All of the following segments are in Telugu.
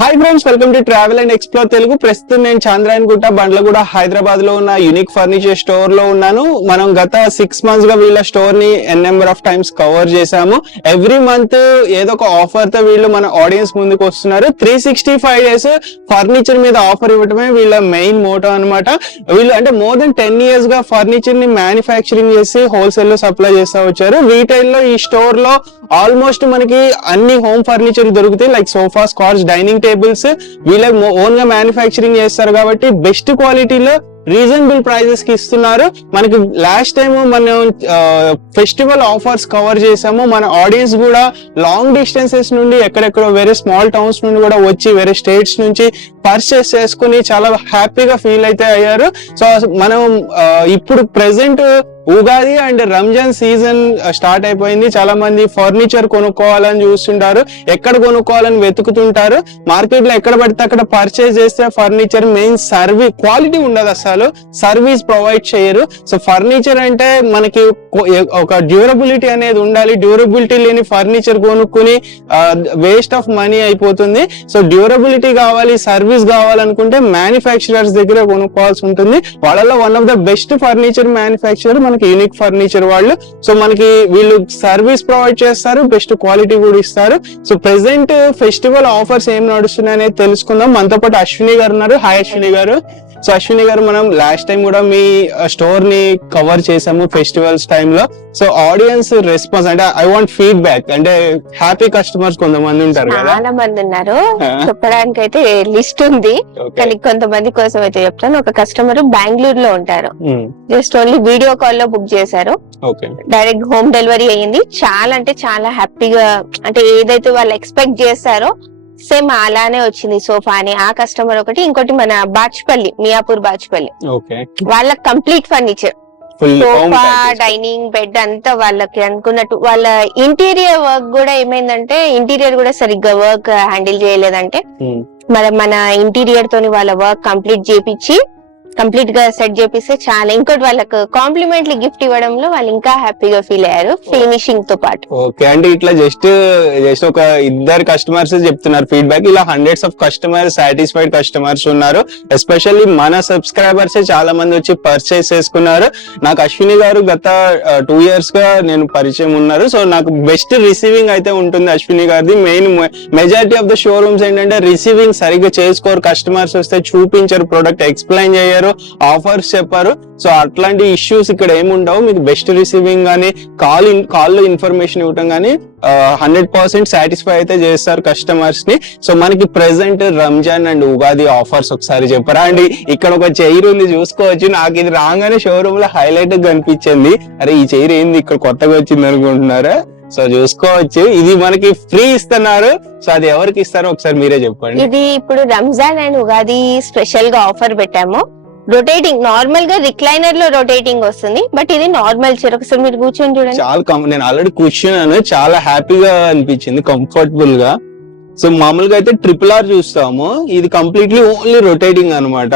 Hi friends, welcome to travel and explore Telugu. ప్రస్తుతం నేను చంద్రాయణగుట్ట బండ్లగూడ హైదరాబాద్ లో ఉన్న యూనిక్ ఫర్నిచర్ స్టోర్ లో ఉన్నాను. మనం గత 6 months గా వీళ్ళ స్టోర్ ని నెంబర్ ఆఫ్ టైమ్స్ కవర్ చేశాము. ఎవ్రీ మంత్ ఏదో ఒక ఆఫర్ తో వీళ్ళు మన ఆడియన్స్ ముందుకు వస్తున్నారు. 365 days ఫర్నిచర్ మీద ఆఫర్ ఇవ్వటమే వీళ్ళ మెయిన్ మోటో అన్నమాట. వీళ్ళు అంటే మోర్ దెన్ 10 years గా ఫర్నిచర్ ని మ్యానుఫ్యాక్చరింగ్ చేసి హోల్సేల్ లో సప్లై చేస్తా వచ్చారు. రీటైల్ లో ఈ స్టోర్ లో ఆల్మోస్ట్ మనకి అన్ని హోమ్ ఫర్నిచర్ దొరుకుతాయి. Like sofas, cars, dining tables వీళ్ళ ఓన్ గా మ్యానుఫ్యాక్చరింగ్ చేస్తారు కాబట్టి బెస్ట్ క్వాలిటీలో రీజనబుల్ ప్రైజెస్ కి ఇస్తున్నారు. మనకి లాస్ట్ టైం మనం ఫెస్టివల్ ఆఫర్స్ కవర్ చేసాము. మన ఆడియన్స్ కూడా లాంగ్ డిస్టెన్సెస్ నుండి ఎక్కడెక్కడో వేరే స్మాల్ టౌన్స్ నుండి కూడా వచ్చి వేరే స్టేట్స్ నుంచి పర్చేస్ చేసుకుని చాలా హ్యాపీగా ఫీల్ అయితే అయ్యారు. సో మనం ఇప్పుడు present Ugadi and Ramzan season start అయిపోయింది. చాలా మంది ఫర్నిచర్ కొనుక్కోవాలని చూస్తుంటారు, ఎక్కడ కొనుక్కోవాలని వెతుకుతుంటారు. మార్కెట్ లో ఎక్కడ పడితే అక్కడ పర్చేస్ చేస్తే ఫర్నిచర్ మెయిన్ సర్వీస్ క్వాలిటీ ఉండదు, అసలు సర్వీస్ ప్రొవైడ్ చేయరు. సో ఫర్నిచర్ అంటే మనకి ఒక డ్యూరబిలిటీ అనేది ఉండాలి. డ్యూరబిలిటీ లేని ఫర్నిచర్ కొనుక్కుని వేస్ట్ ఆఫ్ మనీ అయిపోతుంది. సో డ్యూరబిలిటీ కావాలి, సర్వీస్ కావాలనుకుంటే మ్యానుఫ్యాక్చరర్స్ దగ్గర కొనుక్కోవాల్సి ఉంటుంది. వాళ్ళలో one of the best furniture manufacturer మనకి యూనిక్ ఫర్నిచర్ వాళ్ళు. సో మనకి వీళ్ళు సర్వీస్ ప్రొవైడ్ చేస్తారు, బెస్ట్ క్వాలిటీ కూడా ఇస్తారు. సో ప్రెసెంట్ ఫెస్టివల్ ఆఫర్స్ ఏం నడుస్తున్నాయి అనేది తెలుసుకుందాం. మనతో పాటు అశ్విని గారు ఉన్నారు. హాయ్ అశ్విని గారు. సో అశ్విని గారు, మనం లాస్ట్ టైం కూడా మీ స్టోర్ ని కవర్ చేసాము ఫెస్టివల్స్ టైంలో. సో ఆడియన్స్ రెస్పాన్స్ అంటే ఐ వాంట్ ఫీడ్బ్యాక్, అంటే హ్యాపీ కస్టమర్స్ కొంతమంది ఉంటారు కదా, చాలా మంది ఉన్నారు. చెప్పడానికి అయితే లిస్ట్ ఉంది, కానీ కొంతమంది కోసం అయితే చెప్తాను. ఒక కస్టమర్ బెంగళూరు లో ఉంటారు, జస్ట్ ఓన్లీ వీడియో కాల్ లో బుక్ చేశారు, డైరెక్ట్ హోమ్ డెలివరీ అయ్యింది. చాలా అంటే చాలా హ్యాపీగా, అంటే ఏదైతే వాళ్ళు ఎక్స్పెక్ట్ చేస్తారో సేమ్ అలానే వచ్చింది సోఫా అని. ఆ కస్టమర్ ఒకటి, ఇంకోటి మన బాచ్పల్లి, మియాపూర్ బాచ్పల్లి, వాళ్ళ complete furniture, sofa, dining, bed అంతా వాళ్ళకి అనుకున్నట్టు. వాళ్ళ ఇంటీరియర్ వర్క్ కూడా ఏమైందంటే, ఇంటీరియర్ కూడా సరిగ్గా వర్క్ హ్యాండిల్ చేయలేదంటే మన ఇంటీరియర్ తోని వాళ్ళ వర్క్ కంప్లీట్ చేపించి కంప్లీట్ గా సెట్ చేపిస్తే చాలా. ఇంకోటి వాళ్ళకి కాంప్లిమెంటరీ గిఫ్ట్ ఇవ్వడంలో వాళ్ళు ఇంకా హ్యాపీగా ఫీల్ అయ్యారు, ఫినిషింగ్ తో పాటు. ఓకే, అంటే ఇట్లా జస్ట్ ఒక ఇద్దరు కస్టమర్స్ చెప్తున్నారు ఫీడ్బ్యాక్. ఇలా hundreds of customers, satisfied customers ఉన్నారు. ఎస్పెషల్లీ మన సబ్స్క్రైబర్స్ చాలా మంది వచ్చి పర్చేస్ చేసుకున్నారు. నాకు అశ్విని గారు గత 2 years గా నేను పరిచయం ఉన్నారు. సో నాకు బెస్ట్ రిసీవింగ్ అయితే ఉంటుంది అశ్విని గారిది. Main majority of the showrooms ఏంటంటే రిసీవింగ్ సరిగ్గా చేసుకోరు. కస్టమర్స్ వస్తే చూపించారు, ప్రొడక్ట్ ఎక్స్ప్లెయిన్ చేయరు, ఆఫర్స్ చెప్పారు. సో అట్లాంటి ఇష్యూస్ ఇక్కడ ఏముండవు. మీకు బెస్ట్ రిసీవింగ్ గానీ కాల్లో ఇన్ఫర్మేషన్ ఇవ్వటం గానీ 100% సాటిస్ఫై అయితే చేస్తారు కస్టమర్స్ ని. సో మనకి present Ramzan and Ugadi offers ఒకసారి చెప్పరా అండి. ఇక్కడ ఒక చైర్ ఉంది, చూసుకోవచ్చు. నాకు ఇది రాగానే షోరూమ్ లో హైలైట్ గా కనిపించింది. అరే ఈ చైర్ ఏంది ఇక్కడ కొత్తగా వచ్చింది అనుకుంటున్నారా? సో చూసుకోవచ్చు, ఇది మనకి ఫ్రీ ఇస్తున్నారు. సో అది ఎవరికి ఇస్తారో ఒకసారి మీరే చెప్పండి. ఇది ఇప్పుడు రంజాన్ అండ్ ఉగాది స్పెషల్ గా ఆఫర్ పెట్టాము. రొటేటింగ్, నార్మల్ గా రిక్లైనర్ లో రొటేటింగ్ వస్తుంది, బట్ ఇది నార్మల్ చైర్. ఒకసారి మీరు కూర్చొని చూడండి. చాలా నేను ఆల్రెడీ కూర్చున్నాను, చాలా హ్యాపీగా అనిపించింది, కంఫర్టబుల్ గా. సో మామూలుగా అయితే RRR చూస్తాము, ఇది కంప్లీట్లీ ఓన్లీ రొటేటింగ్ అన్నమాట.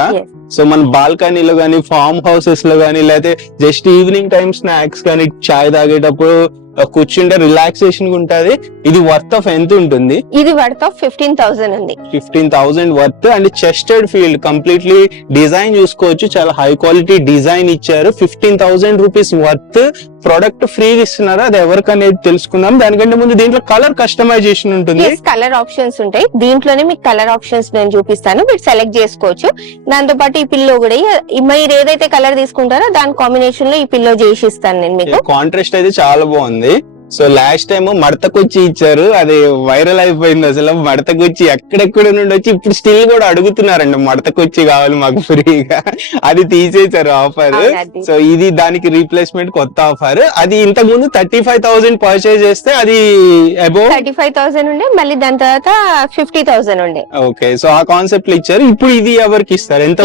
సో మన బాల్కనీలో గానీ, ఫార్మ్ హౌసెస్ లో గానీ, లేకపోతే జస్ట్ ఈవినింగ్ టైమ్ స్నాక్స్ కానీ, చాయ్ తాగేటప్పుడు కూర్చుంటే రిలాక్సేషన్ ఉంటది. ఇది వర్త్ ఆఫ్ ఎంత ఉంటుంది? ఇది వర్త్ ఆఫ్ 15,000 ఉంది. 15,000 worth. And chesterfield completely design చూసుకోవచ్చు, చాలా హై క్వాలిటీ డిజైన్ ఇచ్చారు. 15,000 రూపీస్ వర్త్ ప్రొడక్ట్ ఫ్రీగా ఇస్తున్నారు. అది ఎవరికనేది తెలుసుకుందాం. దానికంటే ముందు దీంట్లో కలర్ కస్టమైజేషన్ ఉంటుంది. కలర్ ఆప్షన్స్ ఉంటాయి దీంట్లోనే. మీకు కలర్ ఆప్షన్స్ నేను చూపిస్తాను, మీరు సెలెక్ట్ చేసుకోవచ్చు. దాంతో పాటు ఈ పిల్లో కూడా మీరు ఏదైతే కలర్ తీసుకుంటారో దాని కాంబినేషన్ లో ఈ పిల్లో చేసి ఇస్తాను నేను మీకు. కాంట్రాస్ట్ అయితే చాలా బాగుంది. సో లాస్ట్ టైం మడతకొచ్చి ఇచ్చారు, అది వైరల్ అయిపోయింది. అసలు మడతకొచ్చి ఎక్కడెక్కడ నుండి వచ్చి ఇప్పుడు స్టిల్ కూడా అడుగుతున్నారండి, మడతకొచ్చి కావాలి మాకు ఫ్రీగా. అది తీసేశారు ఆఫర్. సో ఇది దానికి రీప్లేస్మెంట్ కొత్త ఆఫర్. అది ఇంతకు ముందు 35,000 పర్చేజ్ చేస్తే అది అబౌవ్ 35,000 ఉండే, మళ్ళీ దాని తర్వాత 50,000 ఉండే. ఓకే, సో ఆ కాన్సెప్ట్ ఇచ్చారు. ఇప్పుడు ఇది ఎవరికి ఇస్తారు? ఎంత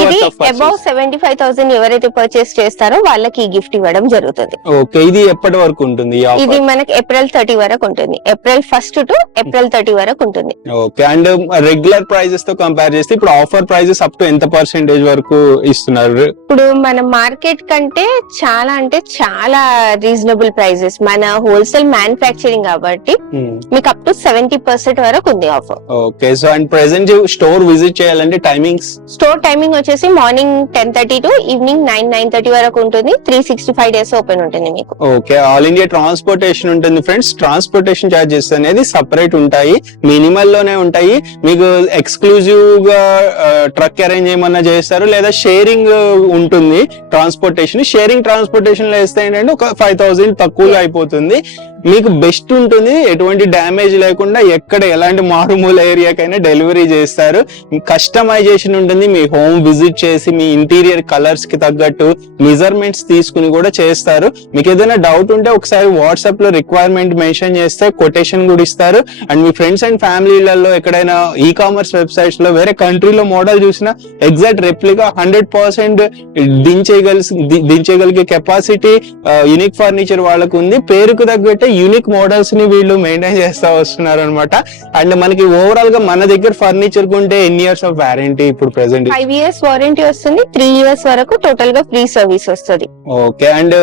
అబౌవ్ 75,000 ఎవరైతే పర్చేస్ చేస్తారో వాళ్ళకి ఈ గిఫ్ట్ ఇవ్వడం జరుగుతుంది. ఓకే, ఇది ఎప్పటి వరకు ఉంటుంది? ఇది మనకి ఏప్రిల్ 30 వరకు ఉంటుంది. ఏప్రిల్ 1 టు ఏప్రిల్ 30 వరకు ఉంటుంది. ఓకే. అండ్ రెగ్యులర్ ప్రైజెస్ తో కంపేర్ చేస్తే ఇప్పుడు ఆఫర్ ప్రైజెస్ అప్ టు ఎంత పర్సెంటేజ్ వరకు ఇస్తున్నారు? ఇప్పుడు మన మార్కెట్ కంటే చాలా అంటే చాలా రీజనబుల్ ప్రైజెస్, మన హోల్సేల్ మ్యానుఫ్యాక్చరింగ్ కాబట్టి మీకు అప్ టు 70% వరకు ఉంది offer. Okay. So and present store visit చేయాలంటే టైమింగ్స్? స్టోర్ టైమింగ్ వచ్చేసి మార్నింగ్ 10:30 టు ఈవినింగ్ 9:30 వరకు ఉంటుంది. 365 డేస్ ఓపెన్ ఉంటుంది మీకు. ఓకే. ఆల్ ఇండియా ట్రాన్స్పోర్టేషన్ ఉంటుంది ఫ్రెండ్స్. ట్రాన్స్పోర్టేషన్ చార్జెస్ అనేది సపరేట్ ఉంటాయి, మినిమల్ లోనే ఉంటాయి. మీకు ఎక్స్క్లూజివ్ గా ట్రక్ అరేంజ్ ఏమన్నా చేస్తారు, లేదా షేరింగ్ ఉంటుంది ట్రాన్స్పోర్టేషన్. షేరింగ్ ట్రాన్స్పోర్టేషన్ లో వేస్తే ఏంటంటే ఒక 5,000 తక్కువగా అయిపోతుంది. మీకు బెస్ట్ ఉంటుంది, ఎటువంటి డ్యామేజ్ లేకుండా ఎక్కడ ఎలాంటి మారుమూల ఏరియాకైనా డెలివరీ చేస్తారు. కస్టమైజేషన్ ఉంటుంది, మీ హోమ్ విజిట్ చేసి మీ ఇంటీరియర్ కలర్స్ కి తగ్గట్టు మెజర్మెంట్స్ తీసుకుని కూడా చేస్తారు. మీకు ఏదైనా డౌట్ ఉంటే ఒకసారి వాట్సాప్ లో రిక్వైర్మెంట్ మెన్షన్ చేస్తే కొటేషన్ కూడా ఇస్తారు. అండ్ మీ ఫ్రెండ్స్ అండ్ ఫ్యామిలీలలో ఎక్కడైనా ఈ కామర్స్ వెబ్సైట్స్ లో వేరే కంట్రీలో మోడల్ చూసినా ఎగ్జాక్ట్ రెప్లికా 100% దించగలిగే కెపాసిటీ యూనిక్ ఫర్నిచర్ వాళ్ళకు ఉంది. పేరుకు తగ్గట్టే యూనిక్ మోడల్స్ ని వీళ్ళు మెయింటైన్ చేస్తా వస్తున్నారు అనమాట. అండ్ మనకి ఓవరాల్ గా మన దగ్గర ఫర్నిచర్ కొంటే ఎన్ని ఇయర్స్ ఆఫ్ వారంటీ ఇప్పుడు ప్రెసెంట్? 5 years వారంటీ వస్తుంది. 3 years వరకు టోటల్ గా ఫ్రీ సర్వీస్ వస్తుంది. ఓకే. అండ్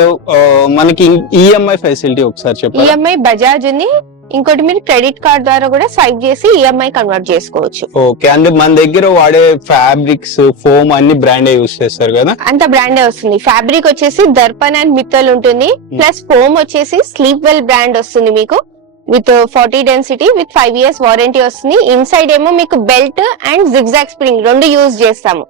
మనకి ఈఎంఐ ఫెసిలిటీ ఒకసారి చెప్పండి. ఈఎంఐ బజాజ్ ఉంది. ఇంకోటి మీరు క్రెడిట్ కార్డ్ ద్వారా కూడా స్వైప్ చేసి ఈఎంఐ కన్వర్ట్ చేసుకోవచ్చు. ఓకే. అండ్ మన దగ్గర వాడే ఫ్యాబ్రిక్స్, ఫోమ్ అన్ని బ్రాండే యూస్ చేస్తారు కదా? అంత బ్రాండే వస్తుంది. ఫ్యాబ్రిక్ వచ్చేసి దర్పన్ అండ్ మిత్తల్ ఉంటుంది. ప్లస్ ఫోమ్ వచ్చేసి స్లీప్ వెల్ బ్రాండ్ వస్తుంది మీకు, with 40 density with 5 years warranty వస్తుంది. ఇన్సైడ్ ఏమో మీకు బెల్ట్ అండ్ జిగ్జాగ్ స్ప్రింగ్ రెండు యూజ్ చేస్తాము.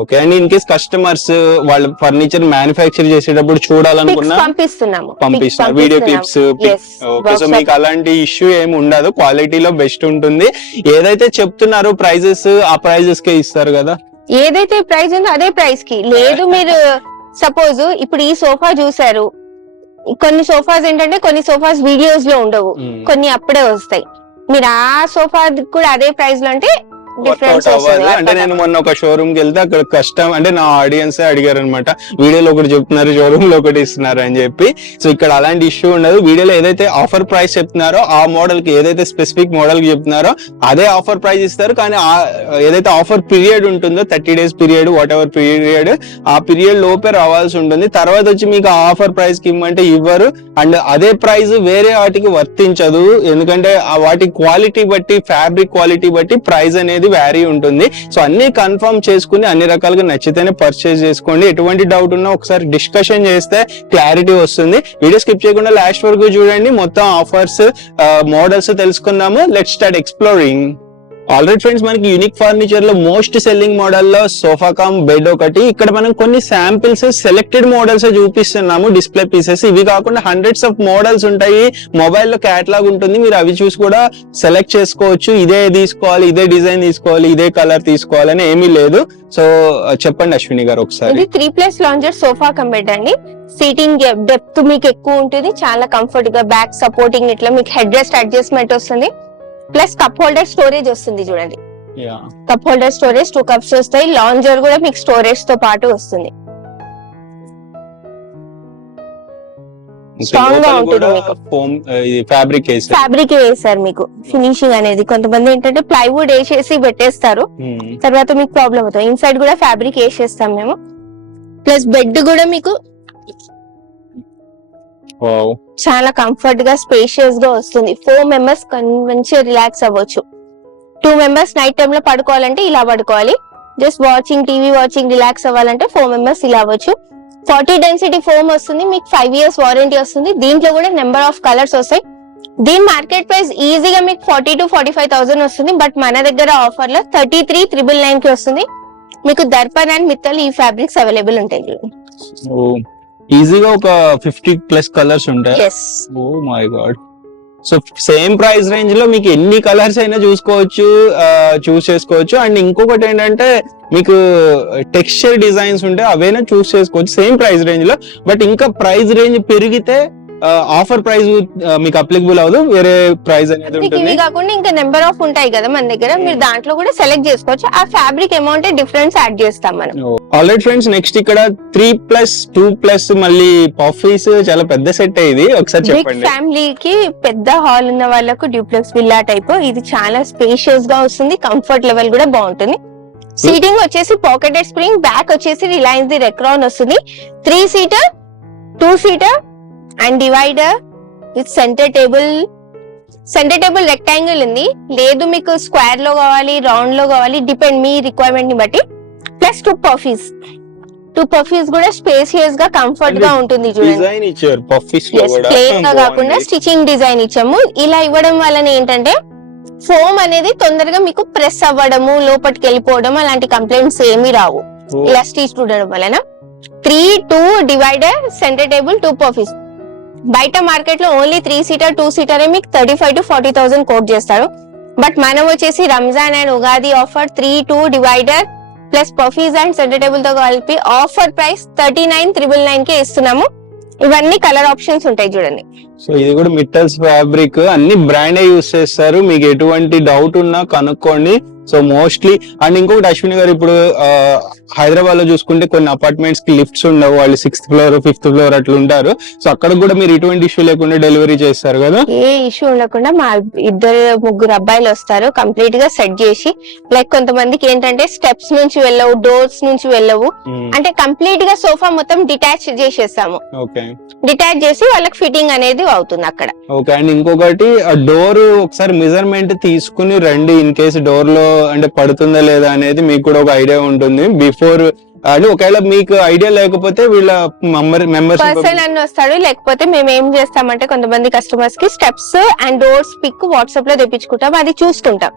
Okay. And in case customers వాళ్ళ ఫర్నిచర్ మ్యానుఫ్యాక్చర్ చేసేటప్పుడు చూడాలనుకున్నా పంపిస్తున్నాము, వీడియో క్లిప్స్. ఓకే. సో మీకు అలాంటి ఇష్యూ ఏమి ఉండదు, క్వాలిటీలో బెస్ట్ ఉంటుంది. ఏదైతే చెప్తున్నారో ప్రైజెస్ ఆ ప్రైజెస్ కే ఇస్తారు కదా? ఏదైతే ప్రైస్ ఉందో అదే ప్రైస్ కి. లేదు మీరు సపోజ్ ఇప్పుడు ఈ సోఫా చూసారు, కొన్ని సోఫాస్ ఏంటంటే కొన్ని సోఫాస్ వీడియోస్ లో ఉండవు, కొన్ని అప్పుడే వస్తాయి. మీరు ఆ సోఫా కూడా అదే ప్రైస్ లో అంటే డిఫరెన్స్ వస్తుంది. అంటే నేను మొన్న ఒక షోరూమ్ కి వెళ్తే అక్కడ కష్టం అంటే నా ఆడియన్స్ అడిగారు అనమాట, వీడియోలో ఒకటి చెప్తున్నారు షోరూమ్ లో ఒకటి ఇస్తున్నారు అని చెప్పి. సో ఇక్కడ అలాంటి ఇష్యూ ఉండదు. వీడియోలో ఏదైతే ఆఫర్ ప్రైస్ చెప్తున్నారో ఆ మోడల్ కి, ఏదైతే స్పెసిఫిక్ మోడల్ కి చెప్తున్నారో అదే ఆఫర్ ప్రైస్ ఇస్తారు. కానీ ఏదైతే ఆఫర్ పీరియడ్ ఉంటుందో 30 days period, what ever period, ఆ పీరియడ్ లోపే రావాల్సి ఉంటుంది. తర్వాత వచ్చి మీకు ఆ ఆఫర్ ప్రైస్ కి ఇవ్వమంటే ఇవ్వరు. అండ్ అదే ప్రైస్ వేరే వాటికి వర్తించదు, ఎందుకంటే ఆ వాటి క్వాలిటీ బట్టి, ఫ్యాబ్రిక్ క్వాలిటీ బట్టి ప్రైస్ అనేది వ్యారీ ఉంటుంది. సో అన్ని కన్ఫర్మ్ చేసుకుని అన్ని రకాలుగా నచ్చితేనే పర్చేస్ చేసుకోండి. ఎటువంటి డౌట్ ఉన్నా ఒకసారి డిస్కషన్ చేస్తే క్లారిటీ వస్తుంది. వీడియో స్కిప్ చేయకుండా లాస్ట్ వరకు చూడండి, మొత్తం ఆఫర్స్, మోడల్స్ తెలుసుకుందాము. Let's start exploring. Already friends, మనకి యూనిక్ ఫర్నిచర్ లో మోస్ట్ సెల్లింగ్ మోడల్ లో సోఫా కమ్ బెడ్ ఒకటి. ఇక్కడ మనం కొన్ని శాంపిల్స్, సెలెక్టెడ్ మోడల్స్ చూపిస్తున్నాము, డిస్ప్లే పీసెస్. ఇవి కాకుండా హండ్రెడ్స్ ఆఫ్ మోడల్స్ ఉంటాయి. మొబైల్ లో క్యాటలాగ్ ఉంటుంది, మీరు అవి చూసి కూడా సెలెక్ట్ చేసుకోవచ్చు. ఇదే తీసుకోవాలి, ఇదే డిజైన్ తీసుకోవాలి, ఇదే కలర్ తీసుకోవాలని ఏమీ లేదు. సో చెప్పండి అశ్విని గారు ఒకసారి. ఇది 3+ లాంజర్ సోఫా కమ్ బెడ్ అండి. సీటింగ్ డెప్త్ మీకు ఎక్కువ ఉంటుంది, చాలా కంఫర్ట్ గా, బ్యాక్ సపోర్టింగ్, ఇట్లా మీకు హెడ్ రెస్ట్ అడ్జస్ట్మెంట్ వస్తుంది. ప్లస్ కప్ హోల్డర్ స్టోరేజ్ వస్తుంది చూడండి. కప్ హోల్డర్ స్టోరేజ్ 2 cups వస్తాయి. లాంజర్ కూడా మీకు స్టోరేజ్ తో పాటు వస్తుంది. స్ట్రాంగ్ గా ఉంటుంది. ఫ్యాబ్రిక్ వేసారు మీకు ఫినిషింగ్ అనేది. కొంతమంది ఏంటంటే ప్లైవుడ్ వేసేసి పెట్టేస్తారు, తర్వాత మీకు ప్రాబ్లం అవుతుంది. ఇన్సైడ్ కూడా ఫ్యాబ్రిక్ వేసేస్తాం మేము. ప్లస్ బెడ్ కూడా మీకు చాలా కంఫర్ట్ గా, స్పేషియస్ గా వస్తుంది. 4 members మంచిగా రిలాక్స్ అవ్వచ్చు. 2 members నైట్ టైమ్ లో పడుకోవాలంటే ఇలా పడుకోవాలి. Just watching, TV watching, relax అవ్వాలంటే 4 members ఇలా అవ్వచ్చు. 40 డెన్సిటీ ఫోమ్ వస్తుంది మీకు, 5 years వారంటీ వస్తుంది. దీంట్లో కూడా నెంబర్ ఆఫ్ కలర్స్ వస్తాయి. దీని మార్కెట్ ప్రైస్ ఈజీగా మీకు 40,000 to 45,000 వస్తుంది. బట్ మన దగ్గర ఆఫర్ లో 33,999 కి వస్తుంది. మీకు దర్పన్ అండ్ మిత్తల్ ఈ ఫ్యాబ్రిక్స్ అవైలబుల్ ఉంటాయి. ఈజీగా ఒక 50+ కలర్స్ ఉంటాయి. Oh my god. So same price range లో మీకు ఎన్ని కలర్స్ అయినా చూస్ చేసుకోవచ్చు. అండ్ ఇంకొకటి ఏంటంటే మీకు టెక్స్చర్ డిజైన్స్ ఉంటే అవైనా చూస్ చేసుకోవచ్చు సేమ్ ప్రైస్ రేంజ్ లో. బట్ ఇంకా ప్రైస్ రేంజ్ పెరిగితే ఆఫర్ ప్రైస్ మీకు అప్లికబుల్ అవ్వదు, వేరే ప్రైస్ అనేది మీకు ఉంటుంది. ఇవి కాకుండా ఇంకా నెంబర్ ఆఫ్ ఉంటాయి కదా మన దగ్గర, మీరు దాంట్లో కూడా సెలెక్ట్ చేసుకోవచ్చు. ఆ ఫ్యాబ్రిక్ అమౌంట్ డిఫరెన్స్ యాడ్ చేస్తాం మనం. ఆల్రైట్ ఫ్రెండ్స్, నెక్స్ట్ ఇక్కడ 3+2+ మళ్ళీ పఫీస్ చాలా పెద్ద సెట్ ఇది, ఒకసారి బిగ్ చెప్పండి. ఫ్యామిలీకి పెద్ద హాల్ ఉన్న వాళ్ళకు డ్యూప్లెక్స్ విల్లా టైప్ ఇది చాలా స్పేషియస్ గా వస్తుంది, కంఫర్ట్ లెవెల్ కూడా బాగుంటుంది. సీటింగ్ వచ్చేసి పాకెటెడ్ స్ప్రింగ్, బ్యాక్ వచ్చేసి రిలయన్స్ ది రెక్రాన్ వస్తుంది. 3 seater 2 seater and divider with centre table rectangle ఉంది. లేదు మీకు స్క్వేర్ లో కావాలి, రౌండ్ లో కావాలి, డిపెండ్ మీ రిక్వైర్మెంట్ ని బట్టి. ప్లస్ 2 పఫీస్ కూడా స్పేసియస్ గా కంఫర్ట్ గా ఉంటుంది చూడండి. డిజైన్ ఇచ్చారు పఫీస్ లో కూడా, ప్లేన్ గా కాకుండా స్టిచింగ్ డిజైన్ ఇచ్చాము. ఇలా ఇవ్వడం వలన ఏంటంటే ఫోమ్ అనేది తొందరగా మీకు ప్రెస్ అవ్వడము, లోపలికి వెళ్ళిపోవడం అలాంటి కంప్లైంట్స్ ఏమీ రావు ఇలా స్టిచ్ ఉండడం వలన. 3-2 డివైడర్, సెంటర్ టేబుల్, 2 పఫీస్. బయట మార్కెట్ లో ఓన్లీ 3 సీటర్ 2 సీటర్ మీకు 35,000 to 40,000 కోట్ చేస్తారు. బట్ మనం వచ్చేసి Ramzan and Ugadi offer 3-2 divider plus puffies and centre table తో కలిపి ఆఫర్ ప్రైస్ 39,999 కే ఇస్తున్నాము. ఇవన్నీ కలర్ ఆప్షన్స్ ఉంటాయి చూడండి. సో ఇది కూడా మిట్టల్స్ ఫ్యాబ్రిక్, అన్ని బ్రాండ్ యూస్ చేస్తారు. మీకు ఎటువంటి డౌట్ ఉన్నా కనుక్కోండి. సో మోస్ట్లీ అండ్ ఇంకొకటి అశ్విని గారు, ఇప్పుడు హైదరాబాద్ లో చూసుకుంటే కొన్ని అపార్ట్మెంట్స్ కి లిఫ్ట్స్ ఉండవు, వాళ్ళు 6th ఫ్లోర్ 5th ఫ్లోర్ అట్లా ఉంటారు. సో అక్కడ కూడా మీరు ఎటువంటి ఇష్యూ లేకుండా డెలివరీ చేస్తారు కదా? ఏ ఇష్యూ ఉండకుండా మా 2-3 అబ్బాయిలు వస్తారు, కంప్లీట్ గా సెట్ చేసి. లైక్ కొంతమందికి ఏంటంటే స్టెప్స్ నుంచి వెళ్ళవు, డోర్స్ నుంచి వెళ్ళవు, అంటే కంప్లీట్ గా సోఫా మొత్తం డిటాచ్ చేసేస్తాము. డిటాచ్ చేసి వాళ్ళకి ఫిట్టింగ్ అనేది అవుతుంది అక్కడ. ఓకే. అండ్ ఇంకొకటి, ఆ డోర్ ఒకసారి మెజర్మెంట్ తీసుకుని రండి, ఇన్ కేసు డోర్ లో అంటే పడుతుందా లేదా అనేది మీకు కూడా ఒక ఐడియా ఉంటుంది బిఫోర్. అంటే ఒకవేళ మీకు ఐడియా లేకపోతే వీళ్ళ మెంబర్స్ పర్సన్ అని వస్తాడు. లేకపోతే మేము ఏం చేస్తామంటే కొంతమంది కస్టమర్స్ కి steps and doors pic WhatsApp లో తెప్పించుకుంటాం, అది చూసుకుంటాం.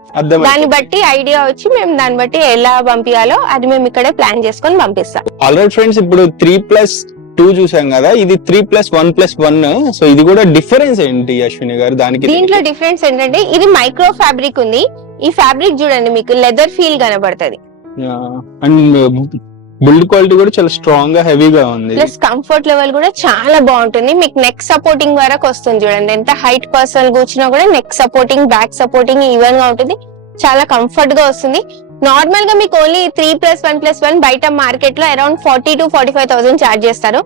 దాన్ని బట్టి ఐడియా వచ్చి మేము దాన్ని బట్టి ఎలా పంపించాలో అది మేము ఇక్కడే ప్లాన్ చేసుకొని పంపిస్తాం. ఆల్రెడీ ఫ్రెండ్స్, ఇప్పుడు 3+2 చూసాం కదా, ఇది 3+1+1. సో ఇది కూడా డిఫరెన్స్ ఏంటి అశ్విని గారు దానికి? దీంట్లో డిఫరెన్స్ ఏంటంటే ఇది మైక్రో ఫ్యాబ్రిక్ ఉంది. ఈ ఫ్యాబ్రిక్ చూడండి మీకు లెదర్ ఫీల్ కనబడుతుంది. అండ్ బిల్డ్ క్వాలిటీ కూడా చాలా స్ట్రాంగ్ గా హెవీగా ఉంది. ప్లస్ కంఫర్ట్ లెవెల్ కూడా చాలా బాగుంటుంది. మీకు నెక్ సపోర్టింగ్ వరకు వస్తుంది చూడండి. ఎంత హైట్ పర్సన్ కూర్చున్నా కూడా neck supporting, back supporting even గా ఉంటుంది. చాలా కంఫర్ట్ గా వస్తుంది. నార్మల్ గా మీకు ఓన్లీ 3+1+1 బయట మార్కెట్ లో అరౌండ్ 40,000 to 45,000 చార్జ్ చేస్తారు.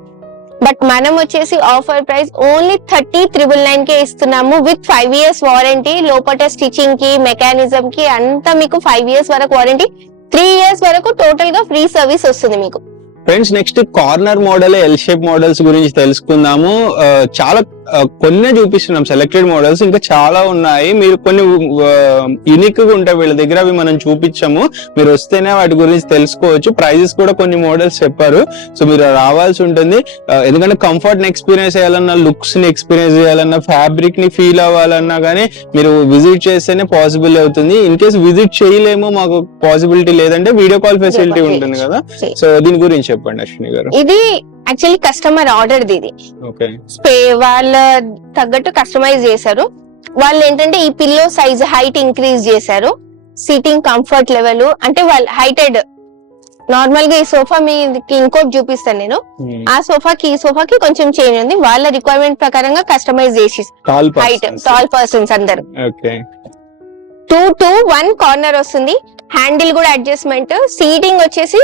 బట్ మనం వచ్చేసి ఆఫర్ ప్రైస్ ఓన్లీ 30,999 కే ఇస్తున్నాము విత్ 5 years వారంటీ. లోపల స్టిచింగ్ కి, మెకానిజం కి అంతా మీకు 5 years వరకు వారంటీ, 3 years వరకు టోటల్ గా ఫ్రీ సర్వీస్ వస్తుంది మీకు. Friends, next corner model, L shape models గురించి తెలుసుకుందాము. చాలా కొన్ని చూపిస్తున్నాం, సెలెక్టెడ్ మోడల్స్, ఇంకా చాలా ఉన్నాయి. మీరు కొన్ని యూనిక్ గా ఉంటాయి వీళ్ళ దగ్గర, అవి మనం చూపించాము. మీరు వస్తేనే వాటి గురించి తెలుసుకోవచ్చు. ప్రైజెస్ కూడా కొన్ని మోడల్స్ చెప్పారు. సో మీరు రావాల్సి ఉంటుంది. ఎందుకంటే కంఫర్ట్ ని ఎక్స్పీరియన్స్ చేయాలన్నా, లుక్స్ ని ఎక్స్పీరియన్స్ చేయాలన్నా, ఫ్యాబ్రిక్ ని ఫీల్ అవ్వాలన్నా గానీ మీరు విజిట్ చేస్తేనే పాసిబుల్ అవుతుంది. ఇన్ కేసు విజిట్ చేయలేము, మాకు పాసిబిలిటీ లేదంటే వీడియో కాల్ ఫెసిలిటీ ఉంటుంది కదా. సో దీని గురించి చెప్పండి అశ్విని గారు. ఇది యాక్చువల్లీ కస్టమర్ ఆర్డర్ ఇది. వాళ్ళ తగ్గట్టు కస్టమైజ్ చేశారు. వాళ్ళు ఏంటంటే ఈ పిల్లో సైజ్ హైట్ ఇంక్రీజ్ చేశారు. సీటింగ్ కంఫర్ట్ లెవెల్ అంటే వాళ్ళ హైటెడ్. నార్మల్ గా ఈ సోఫా మీకి ఇంకోటి చూపిస్తాను నేను. ఆ సోఫాకి ఈ సోఫాకి కొంచెం చేంజ్ ఉంది. వాళ్ళ రిక్వైర్మెంట్ ప్రకారంగా కస్టమైజ్ చేసి హైట్ టాల్ పర్సన్స్ అందరు. 2-1 కార్నర్ వస్తుంది. హ్యాండిల్ కూడా అడ్జస్ట్మెంట్. సీటింగ్ వచ్చేసి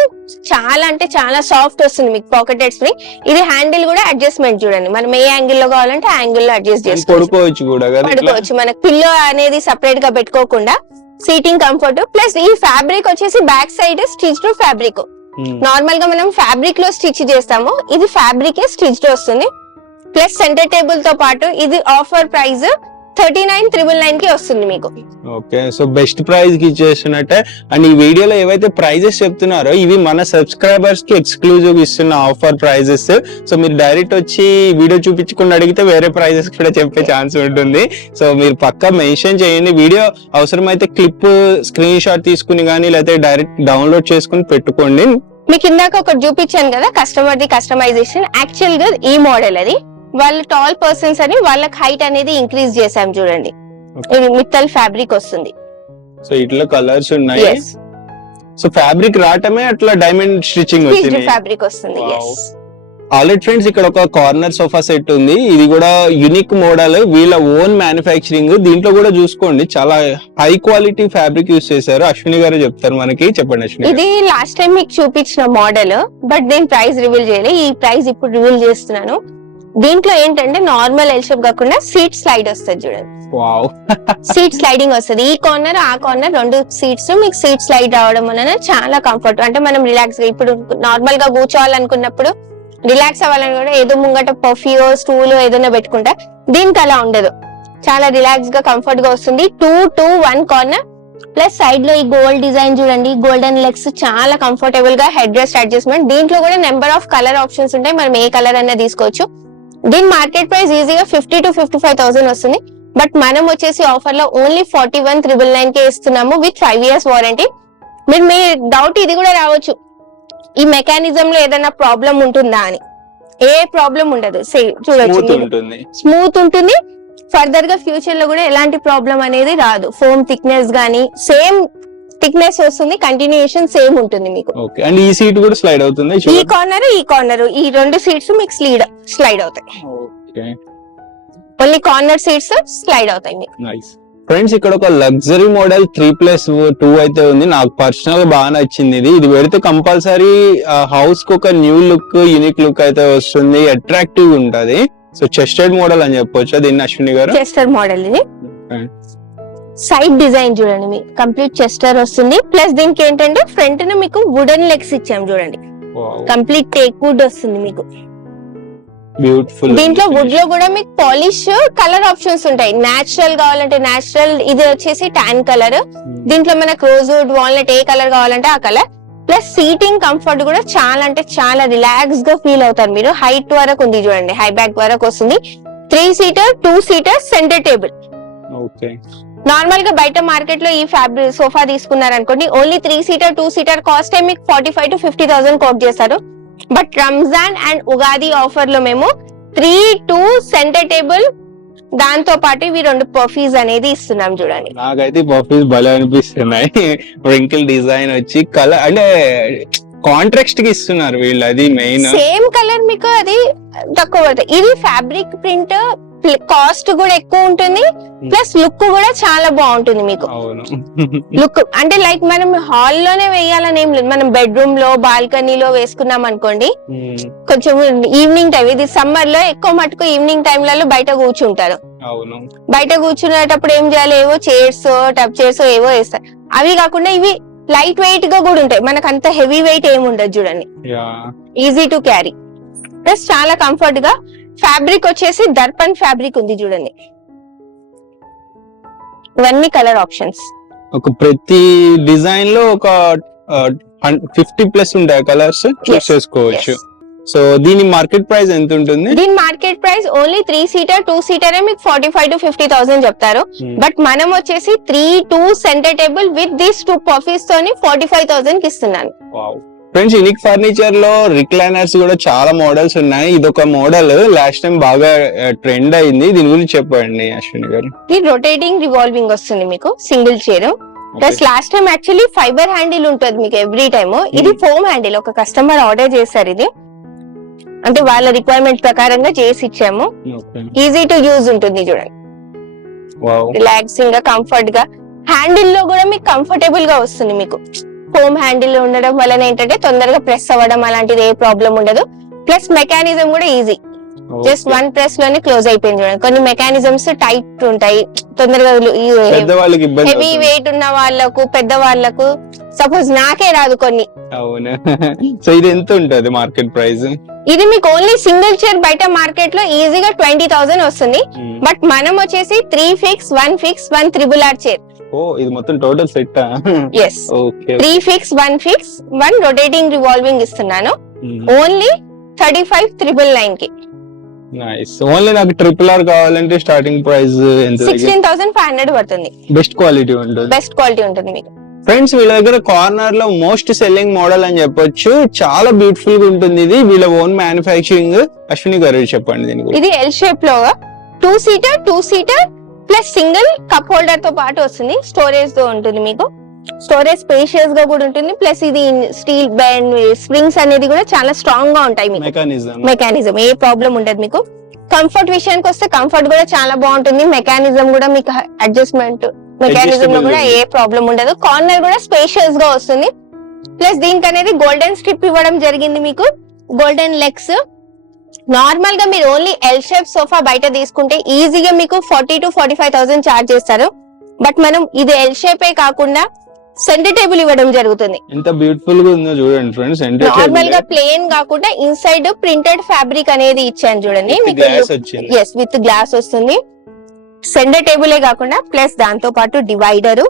చాలా అంటే చాలా సాఫ్ట్ వస్తుంది మీకు, పాకెటెడ్ స్ప్రింగ్. ఇది హ్యాండిల్ కూడా అడ్జస్ట్మెంట్ చూడండి, మనం ఏ యాంగిల్ లో కావాలంటే ఆ యాంగిల్ లో అడ్జస్ట్ పడుకోవచ్చు. మనకు పిల్లో అనేది సపరేట్ గా పెట్టుకోకుండా సీటింగ్ కంఫర్ట్. ప్లస్ ఈ ఫ్యాబ్రిక్ వచ్చేసి back side stitch to fabric. Normal గా మనం ఫ్యాబ్రిక్ లో స్టిచ్ చేస్తాము, ఇది ఫ్యాబ్రిక్ స్టిచ్ వస్తుంది. ప్లస్ సెంటర్ టేబుల్ తో పాటు ఇది ఆఫర్ ప్రైస్ 39,999 కి వస్తుంది మీకు. ఓకే. సో బెస్ట్ ప్రైస్ కి ఇచ్చేస్తున్నట్టే. అండ్ ఈ వీడియోలో ఏవైతే ప్రైజెస్ చెప్తున్నారో ఇవి మన సబ్స్క్రైబర్స్ కి ఎక్స్క్లూజివ్ ఇస్తున్న ఆఫర్ ప్రైజెస్. సో మీరు డైరెక్ట్ వచ్చి వీడియో చూపించకుండా అడిగితే వేరే ప్రైజెస్ కూడా చెప్పే ఛాన్స్ ఉంటుంది. సో మీరు పక్కా మెన్షన్ చేయండి. వీడియో అవసరమైతే క్లిప్ స్క్రీన్ షాట్ తీసుకుని కానీ లేకపోతే డైరెక్ట్ డౌన్లోడ్ చేసుకుని పెట్టుకోండి. మీకు ఇందాక ఒకటి చూపించాను కదా కస్టమర్ ది కస్టమైజేషన్. యాక్చువల్ గా ఈ మోడల్ అది వాళ్ళు టాల్ పర్సన్స్ అని వాళ్ళకి హైట్ అనేది ఇంక్రీజ్ చేసాం చూడండి. ఇది మిత్తల్ ఫ్యాబ్రిక్ వస్తుంది. సో ఇట్లా కలర్స్ ఉన్నాయి. సో ఫ్యాబ్రిక్ రావటమే అట్లా డైమండ్ స్టిచింగ్ వచ్చింది, ఫ్యాబ్రిక్ వస్తుంది. ఆల్రెడీ ఫ్రెండ్స్ ఇక్కడ ఒక కార్నర్ సోఫా సెట్ ఉంది. ఇది కూడా యూనిక్ మోడల్, వీళ్ళ ఓన్ మ్యానుఫ్యాక్చరింగ్. దీంట్లో కూడా చూసుకోండి చాలా హై క్వాలిటీ ఫ్యాబ్రిక్ యూస్ చేశారు. అశ్విని గారు చెప్తారు మనకి. చెప్పండి అశ్విని. ఇది లాస్ట్ టైం మీకు చూపించిన మోడల్, బట్ దీని ప్రైస్ రివీల్ చేయలేదు. ఈ ప్రైస్ ఇప్పుడు రివీల్ చేస్తున్నాను. దీంట్లో ఏంటంటే నార్మల్ ఎల్ షేప్ కాకుండా సీట్ స్లైడ్ వస్తుంది చూడండి. సీట్ స్లైడింగ్ వస్తుంది. ఈ కార్నర్ ఆ కార్నర్ రెండు సీట్స్ మీకు సీట్ స్లైడ్ రావడం వలన చాలా కంఫర్ట్. అంటే మనం రిలాక్స్ గా ఇప్పుడు నార్మల్ గా కూర్చోవాలనుకున్నప్పుడు రిలాక్స్ అవ్వాలని కూడా ఏదో ముంగట పఫియో స్టూల్ ఏదైనా పెట్టుకుంటా, దీనికి అలా ఉండదు. చాలా రిలాక్స్ గా కంఫర్ట్ గా వస్తుంది. 2-1 కార్నర్ ప్లస్ సైడ్ లో ఈ గోల్డ్ డిజైన్ చూడండి, గోల్డెన్ లెగ్స్ చాలా కంఫర్టబుల్ గా హెడ్ రెస్ట్ అడ్జస్ట్మెంట్. దీంట్లో కూడా నెంబర్ ఆఫ్ కలర్ ఆప్షన్స్ ఉంటాయి, మనం ఏ కలర్ అన్నా తీసుకోవచ్చు. దీని మార్కెట్ ప్రైస్ ఈజీగా 50,000-55,000 వస్తుంది. బట్ మనం వచ్చేసి ఆఫర్ లో ఓన్లీ 41,999 కే ఇస్తున్నాము విత్ 5 years వారంటీ. మీరు మీ డౌట్ ఇది కూడా రావచ్చు, ఈ మెకానిజం లో ఏదైనా ప్రాబ్లం ఉంటుందా అని. ఏ ప్రాబ్లం ఉండదు, చూడొచ్చు స్మూత్ ఉంటుంది. ఫర్దర్ గా ఫ్యూచర్ లో కూడా ఎలాంటి ప్రాబ్లం అనేది రాదు. ఫోమ్ థిక్నెస్ గానీ సేమ్ థిక్నెస్ వస్తుంది, కంటిన్యూషన్ సేమ్ ఉంటుంది మీకు. అండ్ ఈ సీట్ కూడా స్లైడ్ అవుతుంది. ఈ కార్నర్ ఈ రెండు సీట్స్ మీకు స్లైడ్ అవుతాయి. ఓన్లీ కార్నర్ సీట్స్ స్లైడ్ అవుతాయి మీకు. ఫ్రెండ్స్ ఇక్కడ ఒక లగ్జరీ మోడల్ 3+2 అయితే ఉంది. నాకు పర్సనల్ గా బాగా నచ్చింది. ఇది పెడితే కంపల్సరీ హౌస్ కు ఒక న్యూ లుక్, యూనిక్ లుక్ అయితే వస్తుంది, అట్రాక్టివ్ ఉంటది. సో చెస్టెడ్ మోడల్ అని చెప్పొచ్చు దీన్ని అశ్విని గారు. చెస్టర్ మోడల్ ఇది. సైడ్ డిజైన్ చూడండి, మీకు కంప్లీట్ చెస్టర్ వస్తుంది. ప్లస్ దీనికి ఏంటంటే ఫ్రంట్ న మీకు వుడెన్ లెగ్స్ ఇచ్చాం చూడండి, కంప్లీట్ టేక్ వుడ్ వస్తుంది మీకు. బ్యూటిఫుల్. దీంట్లో వుడ్ లో కూడా మీకు పాలిష్ కలర్ ఆప్షన్స్ ఉంటాయి. నేచురల్ కావాలంటే నేచురల్, ఇది వచ్చేసి టాన్ కలర్. దీంట్లో మనకు rose would, walnut A colour కావాలంటే ఆ కలర్. ప్లస్ సీటింగ్ కంఫర్ట్ కూడా చాలా అంటే చాలా రిలాక్స్ గా ఫీల్ అవుతారు మీరు. హైట్ వరకు ఉంది చూడండి, హై బ్యాక్ వరకు వస్తుంది. 3 seater 2 seater centre table. Normal గా బయట మార్కెట్ లో ఈ ఫ్యాబ్రిక్ సోఫా తీసుకున్నారనుకోండి, ఓన్లీ 3 seater 2 seater కాస్ట్ మీకు 45,000-50,000 కోట్ చేస్తారు. But Ramzan and Ugadi offer లో మేము 3-2 సెంటర్ టేబుల్, దాంతో పాటు ఇవి 2 పఫీస్ అనేది ఇస్తున్నాం చూడండి. నాకైతే పఫీస్ భలే అనిపిస్తున్నాయి. రింకిల్ డిజైన్ వచ్చి కలర్ అంటే కాంట్రాక్ట్ కి ఇస్తున్నారు వీళ్ళు, అది మెయిన్. సేమ్ కలర్ మీకు అది తక్కువ పడుతుంది. ఇది ఫ్యాబ్రిక్ ప్రింట్, కాస్ట్ కూడా ఎక్కువ ఉంటుంది, ప్లస్ లుక్ కూడా చాలా బాగుంటుంది మీకు. లుక్ అంటే లైక్ మనం హాల్ లోనే వేయాలని ఏం లేదు, మనం బెడ్రూమ్ లో బాల్కనీలో వేసుకున్నాం అనుకోండి. కొంచెం ఈవినింగ్ టైం, ఇది సమ్మర్ లో ఎక్కువ మటుకు ఈవినింగ్ టైంలలో బయట కూర్చుంటారు. బయట కూర్చునేటప్పుడు ఏం చేయాలి, ఏవో చైర్స్, టబ్ చైర్స్ ఏవో వేస్తారు. అవి కాకుండా ఇవి లైట్ వెయిట్ గా కూడా ఉంటాయి, మనకు అంత హెవీ వెయిట్ ఏమి ఉండదు చూడండి, ఈజీ టు క్యారీ. ప్లస్ చాలా కంఫర్ట్ గా. ఫ్యాబ్రిక్ వచ్చేసి దర్పన్ ఫ్యాబ్రిక్ ఉంది చూడండి. ఇవన్నీ కలర్ ఆప్షన్స్. ఒక ప్రతి డిజైన్ లో ఒక 50+ ఉంటాయి కలర్స్, చూస్ చేసుకోవచ్చు. సో దీని మార్కెట్ ప్రైస్ ఎంత ఉంటుంది? దీని market price only 3 seater 2 seater మీకు 45,000-50,000 చెప్తారు. బట్ మనం వచ్చేసి 3-2 centre table with these 2 puffies తోని 45,000 కి ఇస్తున్నాను. ఫ్రెండ్స్ యూనిక్ ఫర్నిచర్ లో రిక్లైనర్స్ కూడా చాలా మోడల్స్ ఉన్నాయి. ఇది ఒక మోడల్ లాస్ట్ టైం బాగా ట్రెండ్ అయింది, దీని గురించి చెప్పండి అశ్విని గారు. ఇది రొటేటింగ్ రివాల్వింగ్ వస్తుంది మీకు, single chair. Plus last time actually fibre handle ఉంటుంది మీకు ఎవ్రీ టైమ్. ఇది ఫోమ్ హ్యాండిల్, ఒక కస్టమర్ ఆర్డర్ చేశారు. ఇది అంటే వాళ్ళ రిక్వైర్మెంట్ ప్రకారంగా చేసి ఇచ్చాము. ఈజీ టు యూజ్ ఉంటుంది చూడండి, రిలాక్సింగ్ గా కంఫర్ట్ గా. హ్యాండిల్ లో కూడా మీకు కంఫర్టబుల్ గా వస్తుంది మీకు. ఫోమ్ హ్యాండిల్ ఉండడం వలన ఏంటంటే తొందరగా ప్రెస్ అవ్వడం అలాంటిది ఏ ప్రాబ్లం ఉండదు. ప్లస్ మెకానిజం కూడా ఈజీ, జస్ట్ 1 press లోనే క్లోజ్ అయిపోయింది చూడండి. కొన్ని మెకానిజమ్స్ టైట్ ఉంటాయి, తొందరగా హెవీ వెయిట్ ఉన్న వాళ్ళకు, పెద్ద వాళ్ళకు, సపోజ్ నాకే రాదు కొన్ని. అవునా? సో ఇది ఎంత ఉంటుంది మార్కెట్ ప్రైస్? ఇది మీకు ఓన్లీ సింగిల్ చైర్ బయట మార్కెట్ లో ఈజీగా 20,000 వస్తుంది. బట్ మనం వచ్చేసి 3 fix 1 fix 1 RRR చైర్. ఇది మొత్తం total set. yes, 3 fix 1 fix 1 rotating revolving ఇస్తున్నాను ఓన్లీ 35,999 కి. నైస్. ఓన్లీ నాకు RRR కావాలంటే స్టార్టింగ్ ప్రైస్ ఎంత? 16,500 పడుతుంది. బెస్ట్ క్వాలిటీ ఉంటుంది. బెస్ట్ క్వాలిటీ ఉంటుంది మీకు. ఫ్రెండ్స్ వీళ్ళ దగ్గర కార్నర్ లో మోస్ట్ సెల్లింగ్ మోడల్ అని చెప్పొచ్చు, చాలా బ్యూటిఫుల్ గా ఉంటుంది. ఇది వీళ్ళ ఓన్ మ్యానుఫ్యాక్చరింగ్. అశ్విని గారు చెప్పండి దీని గురించి. ఇది ఎల్ షేప్ లో 2 seater 2 seater plus single cup holder తో పాటు వస్తుంది, స్టోరేజ్ తో ఉంటుంది మీకు. స్టోరేజ్ స్పేషియస్ గా కూడా ఉంటుంది. ప్లస్ ఇది స్టీల్ బ్యాండ్ స్ప్రింగ్స్ అనేది కూడా చాలా స్ట్రాంగ్ గా ఉంటాయి మీకు. మెకానిజం ఏ ప్రాబ్లం ఉండదు మీకు. కంఫర్ట్ విషయానికి వస్తే కంఫర్ట్ కూడా చాలా బాగుంటుంది. మెకానిజం కూడా మీకు అడ్జస్ట్మెంట్ మెకానిజం లో కూడా ఏ ప్రాబ్లం ఉండదు. కార్నర్ కూడా స్పేషియస్ గా వస్తుంది. ప్లస్ దీనికి అనేది గోల్డెన్ స్ట్రిప్ ఇవ్వడం జరిగింది మీకు. Golden legs. నార్మల్ గా మీరు ఓన్లీ ఎల్ షేప్ సోఫా బయట తీసుకుంటే ఈజీగా మీకు 40,000 to 45,000 చార్జ్ చేస్తారు. బట్ మనం ఇది ఎల్ షేపే కాకుండా సెంటర్ టేబుల్ ఇవ్వడం జరుగుతుంది. ఎంత బ్యూటిఫుల్ గా ఉందో చూడండి ఫ్రెండ్స్. నార్మల్ గా ప్లేన్ కాకుండా ఇన్సైడ్ ప్రింటెడ్ ఫ్యాబ్రిక్ అనేది ఇచ్చాను చూడండి మీకు. ఎస్ విత్ గ్లాస్ వస్తుంది. సెంటర్ టేబులే కాకుండా ప్లస్ దాంతో పాటు డివైడర్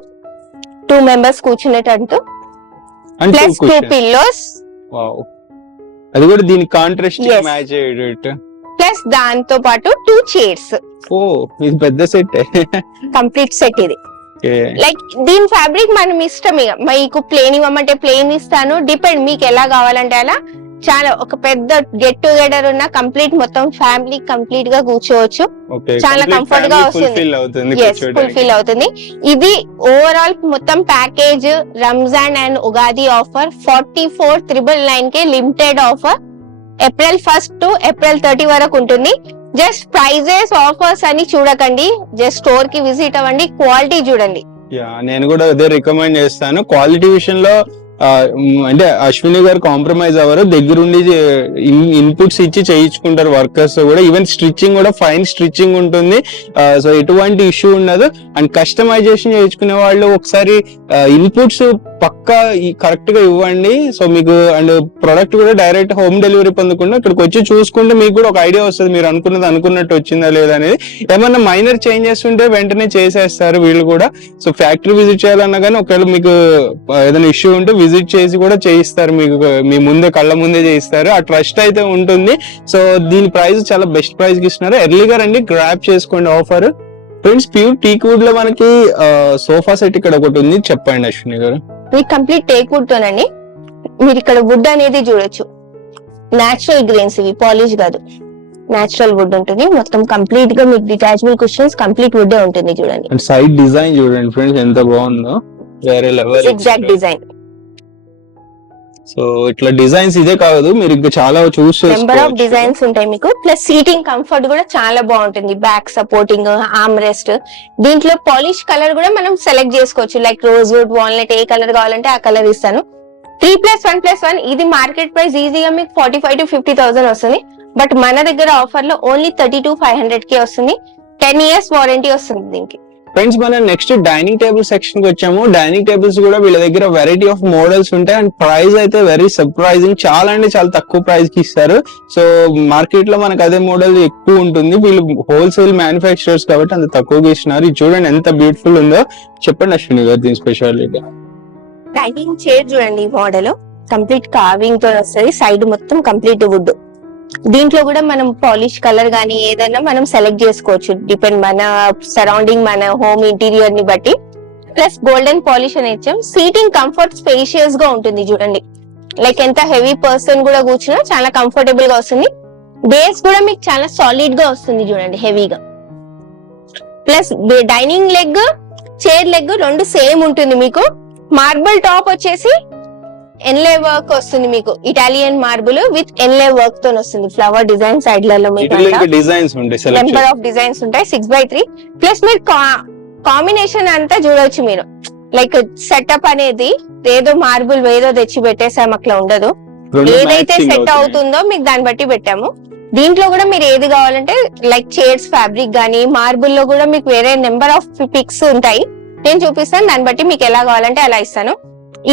2 members కూర్చునేటట్టు ప్లస్ 2 pillows. అది కూడా దీనికి కాంట్రాస్ట్ మ్యాచ్ అయ్యేటట్టు. ప్లస్ దాంతో పాటు 2 chairs. ఓ ఇది పెద్ద సెట్. కంప్లీట్ సెట్ ఇది. లైక్ దీని ఫ్యాబ్రిక్ మనం ఇష్టం. ఇక మీకు ప్లేన్ ఇవ్వమంటే ప్లేన్ ఇస్తాను. డిపెండ్ మీకు ఎలా కావాలంటే అలా. చాలా ఒక పెద్ద గెట్ టుగెదర్ ఉన్న కంప్లీట్ మొత్తం ఫ్యామిలీ కంప్లీట్ గా కూర్చోవచ్చు. చాలా కంఫర్ట్ గా వస్తుంది. ఫుల్ఫిల్ అవుతుంది. ఇది ఓవరాల్ మొత్తం package Ramzan and Ugadi offer 44,999 K limited offer. April 1st to April 30 వరకు ఉంటుంది. జస్ట్ ప్రైజెస్ ఆఫర్స్ అని చూడకండి. జస్ట్ స్టోర్ కి విజిట్ అవ్వండి. క్వాలిటీ చూడండి. నేను కూడా అదే రికమెండ్ చేస్తాను. క్వాలిటీ విషయంలో అంటే అశ్విని గారు కాంప్రమైజ్ అవ్వరు. దగ్గరుండి ఇన్పుట్స్ ఇచ్చి చేయించుకుంటారు వర్కర్స్ కూడా. ఈవెన్ స్టిచ్చింగ్ కూడా ఫైన్ స్టిచ్చింగ్ ఉంటుంది. సో ఎటువంటి ఇష్యూ ఉండదు. అండ్ కస్టమైజేషన్ చేయించుకునే వాళ్ళు ఒకసారి ఇన్పుట్స్ పక్కా కరెక్ట్ గా ఇవ్వండి. సో మీకు అండ్ ప్రొడక్ట్ కూడా డైరెక్ట్ హోమ్ డెలివరీ పొందకుండా ఇక్కడికి వచ్చి చూసుకుంటే మీకు కూడా ఒక ఐడియా వస్తుంది. మీరు అనుకున్నది అనుకున్నట్టు వచ్చిందా లేదా అనేది. ఏమన్నా మైనర్ చేంజెస్ ఉంటే వెంటనే చేసేస్తారు వీళ్ళు కూడా. సో ఫ్యాక్టరీ విజిట్ చేయాలన్నా కానీ ఒకవేళ మీకు ఏదైనా ఇష్యూ ఉంటే విజిట్ చేసి కూడా చేయిస్తారు. మీకు మీ ముందే కళ్ళ ముందే చేయిస్తారు. ఆ ట్రస్ట్ అయితే ఉంటుంది. సో దీని ప్రైస్ చాలా బెస్ట్ ప్రైస్ కి ఇస్తున్నారు. ఎర్లీగా రండి, గ్రాప్ చేసుకోండి offer. Friends pure teak wood లో మనకి సోఫా సెట్ ఇక్కడ ఒకటి ఉంది. చెప్పండి అశ్విని గారు. మీకు కంప్లీట్ టేక్ వుడ్ తోనండి. మీరు ఇక్కడ వుడ్ అనేది చూడొచ్చు. నేచురల్ గ్రెయిన్స్ ఇవి, పాలిష్ కాదు, నేచురల్ వుడ్ ఉంటుంది. మొత్తం కంప్లీట్ గా మీకు డిటాచబుల్ కుషన్స్ కంప్లీట్ వుడ్ ఉంటుంది చూడండి. సైడ్ డిజైన్ చూడండి ఫ్రెండ్స్ ఎంత బాగుందో. వేరే లెవెల్ ఎగ్జాక్ట్ డిజైన్. సో ఇట్లా డిజైన్స్ ఇదే కాదు, మీరు ఇంకా చాలా నెంబర్ ఆఫ్ డిజైన్స్ ఉంటాయి మీకు. ప్లస్ సీటింగ్ కంఫర్ట్ కూడా చాలా బాగుంటుంది. Back supporting, arm rest. దీంట్లో పాలిష్ కలర్ కూడా మనం సెలెక్ట్ చేసుకోవచ్చు. Like rose would, walnut, A colour కావాలంటే ఆ కలర్ ఇస్తాను. 3+1+1 ఇది మార్కెట్ ప్రైస్ ఈజీగా మీకు 45,000 to 50,000 వస్తుంది. బట్ మన దగ్గర ఆఫర్ లో ఓన్లీ 32,500 కి వస్తుంది. 10 years వారంటీ వస్తుంది దీనికి. ఫ్రెండ్స్ మనం నెక్స్ట్ డైనింగ్ టేబుల్ సెక్షన్ కి వచ్చాము. డైనింగ్ టేబుల్స్ కూడా వీళ్ళ దగ్గర వెరైటీ ఆఫ్ మోడల్స్ ఉంటాయి. అండ్ ప్రైస్ అయితే వెరీ సర్ప్రైజింగ్. చాలా అంటే చాలా తక్కువ ప్రైస్ కి ఇస్తారు. సో మార్కెట్ లో మనకు అదే మోడల్ ఎక్కువ ఉంటుంది. వీళ్ళు హోల్సేల్ మ్యానుఫ్యాక్చరర్స్ కాబట్టి అంత తక్కువగా ఇస్తున్నారు. ఇది చూడండి ఎంత బ్యూటిఫుల్ ఉందో. చెప్పండి అశ్విని గారు దీని స్పెషాలిటీ. డైనింగ్ చైర్ చూడండి. ఈ మోడల్ కంప్లీట్ కార్వింగ్ తో వస్తుంది. సైడ్ మొత్తం కంప్లీట్ వుడ్. దీంట్లో కూడా మనం పాలిష్ కలర్ గానీ ఏదైనా మనం సెలెక్ట్ చేసుకోవచ్చు. డిపెండ్ మన సరౌండింగ్, మన హోమ్ ఇంటీరియర్ ని బట్టి. ప్లస్ గోల్డెన్ పాలిష్ అని ఇచ్చాం. సీటింగ్ కంఫర్ట్ స్పేషియస్ గా ఉంటుంది చూడండి. లైక్ ఎంత హెవీ పర్సన్ కూడా కూర్చున్నా చాలా కంఫర్టబుల్ గా వస్తుంది. బేస్ కూడా మీకు చాలా సాలిడ్ గా వస్తుంది చూడండి, హెవీగా. Plus dining leg, chair leg రెండు సేమ్ ఉంటుంది మీకు. మార్బుల్ టాప్ వచ్చేసి ఎన్లే వర్క్ వస్తుంది మీకు. ఇటాలియన్ మార్బుల్ విత్ ఎన్లే వర్క్ తో వస్తుంది. ఫ్లవర్ డిజైన్ సైడ్ లలో మీకు నెంబర్ ఆఫ్ డిజైన్స్ ఉంటాయి. 6x3. ప్లస్ మీరు కాంబినేషన్ అంతా చూడొచ్చు మీరు. లైక్ సెటప్ అనేది ఏదో మార్బుల్ ఏదో తెచ్చి పెట్టేసాం అట్లా ఉండదు. ఏదైతే సెట్ అవుతుందో మీకు దాన్ని బట్టి పెట్టాము. దీంట్లో కూడా మీరు ఏది కావాలంటే లైక్ చైర్స్ ఫ్యాబ్రిక్ గానీ మార్బుల్ లో కూడా మీకు వేరే నెంబర్ ఆఫ్ పిక్స్ ఉంటాయి. నేను చూపిస్తాను. దాన్ని బట్టి మీకు ఎలా కావాలంటే అలా ఇస్తాను.